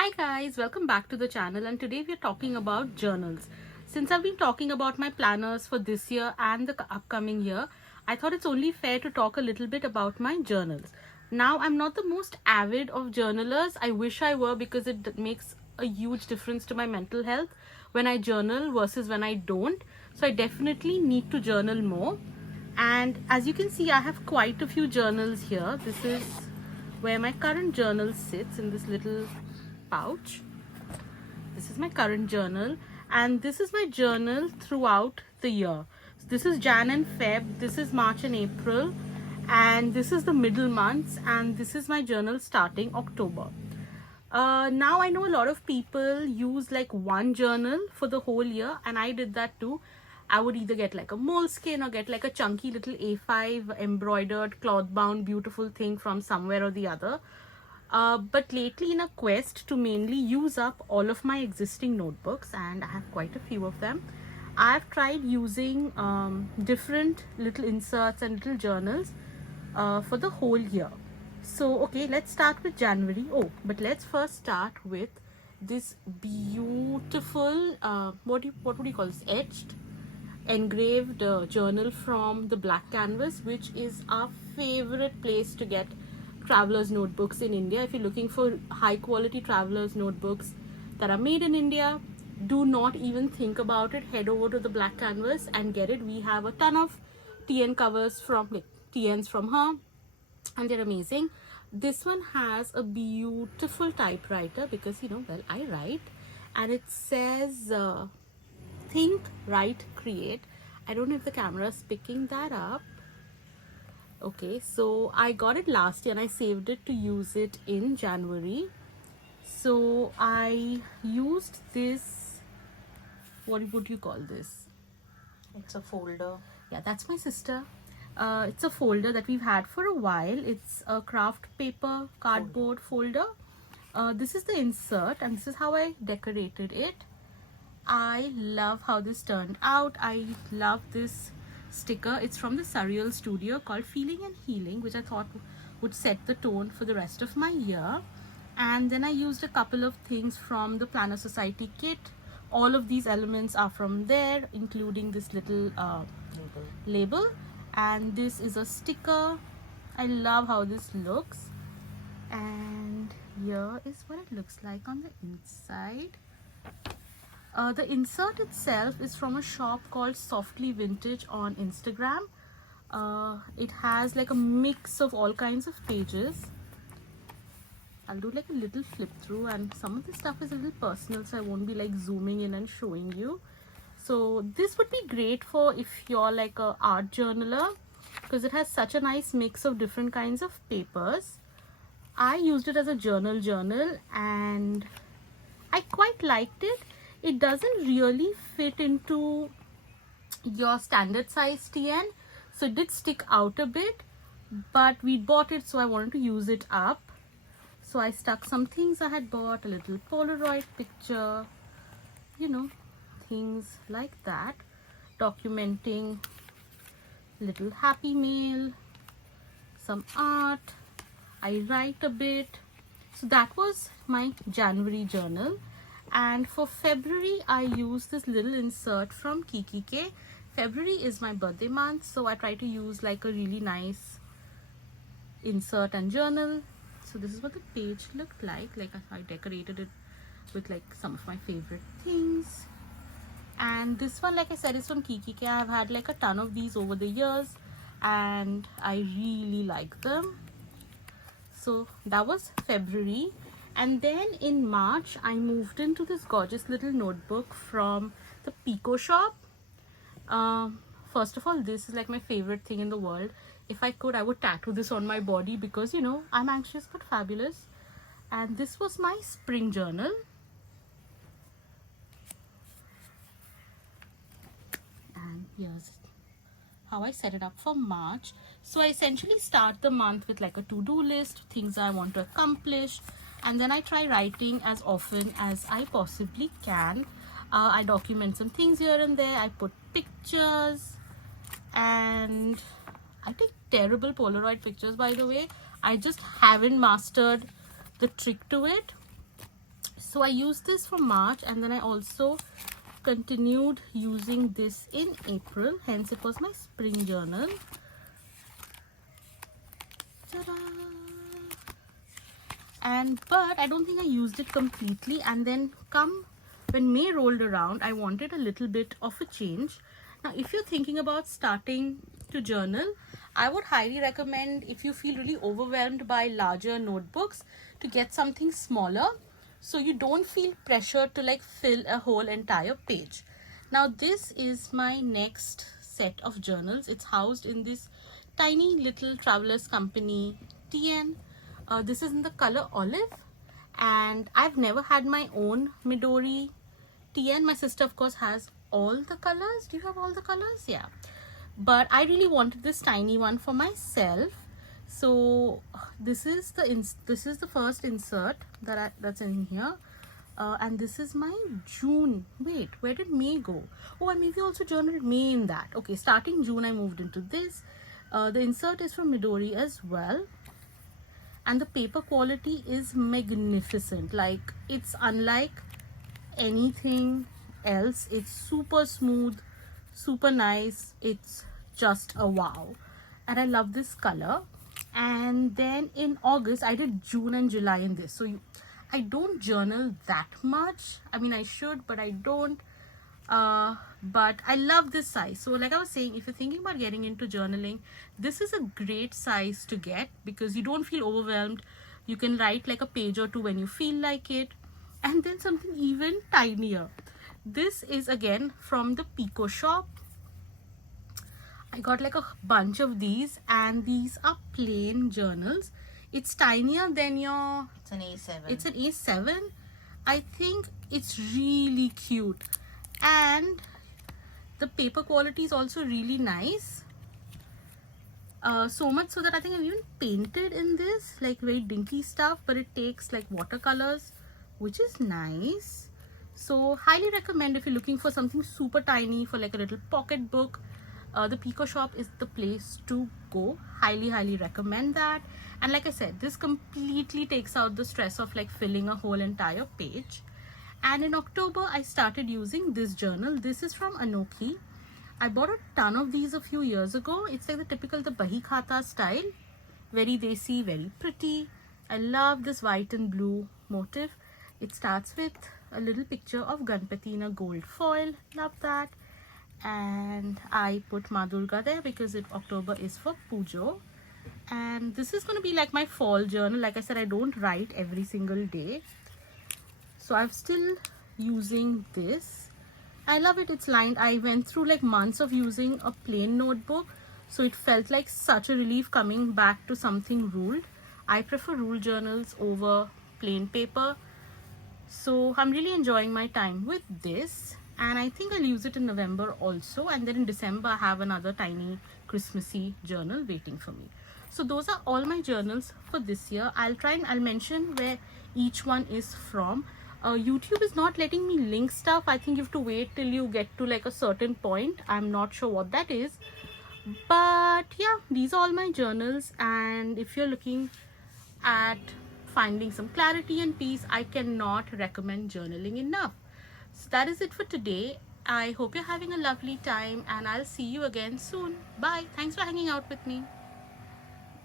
Hi guys, welcome back to the channel, and today we are talking about journals. Since I've been talking about my planners for this year and the upcoming year, I thought it's only fair to talk a little bit about my journals. Now, I'm not the most avid of journalers. I wish I were, because it makes a huge difference to my mental health when I journal versus when I don't. So I definitely need to journal more. And as you can see, I have quite a few journals here. This is where my current journal sits, in this little pouch. This is my current journal, and this is my journal throughout the year. So this is Jan and Feb, this is March and April, and this is the middle months, and this is my journal starting October. Now I know a lot of people use like one journal for the whole year, and I did that too. I would either get like a moleskin or get like a chunky little A5 embroidered cloth bound beautiful thing from somewhere or the other. But lately, in a quest to mainly use up all of my existing notebooks, and I have quite a few of them, I've tried using different little inserts and little journals for the whole year. So, okay, let's start with January. Oh, but let's first start with this beautiful, what would you call this? Etched, engraved journal from the Black Canvas, which is our favorite place to get travelers notebooks in India. If you're looking for high quality travelers notebooks that are made in India, do not even think about it. Head over to the Black Canvas and get it. We have a ton of TN covers from like TNs from her, and they're amazing. This one has a beautiful typewriter because well, I write, and it says think, write, create. I don't know if the camera is picking that up. Okay, so I got it last year and I saved it to use it in January. So I used this, what would you call this? It's a folder. Yeah, that's my sister. It's a folder that we've had for a while. It's a craft paper cardboard folder. This is the insert, and this is how I decorated it. I love how this turned out. I love this sticker. It's from the Surreal Studio called Feeling and Healing, which I thought would set the tone for the rest of my year. And then I used a couple of things from the Planner Society kit. All of these elements are from there, including this little label. And this is a sticker. I love how this looks. And here is what it looks like on the inside. The insert itself is from a shop called Softly Vintage on Instagram. It has like a mix of all kinds of pages. I'll do like a little flip through, and some of this stuff is a little personal, so I won't be like zooming in and showing you. So this would be great for if you're like a art journaler, because it has such a nice mix of different kinds of papers. I used it as a journal, and I quite liked it. It doesn't really fit into your standard size TN, so it did stick out a bit, but we bought it, so I wanted to use it up. So I stuck some things I had bought, a little Polaroid picture, things like that, documenting little happy mail, some art. I write a bit. So that was my January journal. And for February, I used this little insert from Kikki.K. February is my birthday month, so I try to use like a really nice insert and journal. So this is what the page looked like I decorated it with like some of my favorite things. And this one, like I said, is from Kikki.K. I've had like a ton of these over the years, and I really like them. So that was February. And then in March, I moved into this gorgeous little notebook from the Pico shop. First of all, this is like my favorite thing in the world. If I could, I would tattoo this on my body because, I'm anxious but fabulous. And this was my spring journal. And here's how I set it up for March. So I essentially start the month with like a to-do list, things I want to accomplish, and then I try writing as often as I possibly can. I document some things here and there. I put pictures, and I take terrible Polaroid pictures, by the way. I just haven't mastered the trick to it. So I used this for March, and then I also continued using this in April, hence it was my spring journal. Ta-da! But I don't think I used it completely, and then when May rolled around, I wanted a little bit of a change. Now if you're thinking about starting to journal, I would highly recommend, if you feel really overwhelmed by larger notebooks, to get something smaller so you don't feel pressured to like fill a whole entire page. Now this is my next set of journals. It's housed in this tiny little Travelers Company TN. This is in the color olive, and I've never had my own Midori TN. My sister of course has all the colors. Do you have all the colors? Yeah, but I really wanted this tiny one for myself. So this is the first insert that's in here, and this is my June. Wait, where did May go? Oh, I maybe also journaled May in that. Okay, starting June I moved into this. The insert is from Midori as well, and the paper quality is magnificent. Like, it's unlike anything else. It's super smooth, super nice. It's just a wow, and I love this color. And then in August I did June and July in this. So I don't journal that much. I mean, I should, but I don't. But I love this size. So like I was saying, if you're thinking about getting into journaling, this is a great size to get because you don't feel overwhelmed. You can write like a page or two when you feel like it. And then something even tinier. This is again from the Pico shop. I got like a bunch of these, and these are plain journals. It's tinier than your... It's an A7. It's an A7. I think it's really cute. And the paper quality is also really nice. So much so that I think I've even painted in this, like very dinky stuff, but it takes like watercolors, which is nice. So highly recommend if you're looking for something super tiny for like a little pocket book. The Pico shop is the place to go. Highly recommend that. And like I said, this completely takes out the stress of like filling a whole entire page. And in October I started using this journal. This is from Anokhi. I bought a ton of these a few years ago. It's like the typical the Bahi Khata style, very desi, very pretty. I love this white and blue motif. It starts with a little picture of Ganpati in a gold foil. Love that. And I put Ma Durga there because October is for Pujo. And this is going to be like my fall journal. Like I said, I don't write every single day, so I'm still using this. I love it. It's lined. I went through like months of using a plain notebook, so it felt like such a relief coming back to something ruled. I prefer ruled journals over plain paper, so I'm really enjoying my time with this. And I think I'll use it in November also, and then in December I have another tiny Christmassy journal waiting for me. So those are all my journals for this year. I'll mention where each one is from. YouTube is not letting me link stuff. I think you have to wait till you get to like a certain point. I'm not sure what that is, but yeah, these are all my journals. And if you're looking at finding some clarity and peace, I cannot recommend journaling enough. So that is it for today. I hope you're having a lovely time, and I'll see you again soon. Bye. Thanks for hanging out with me.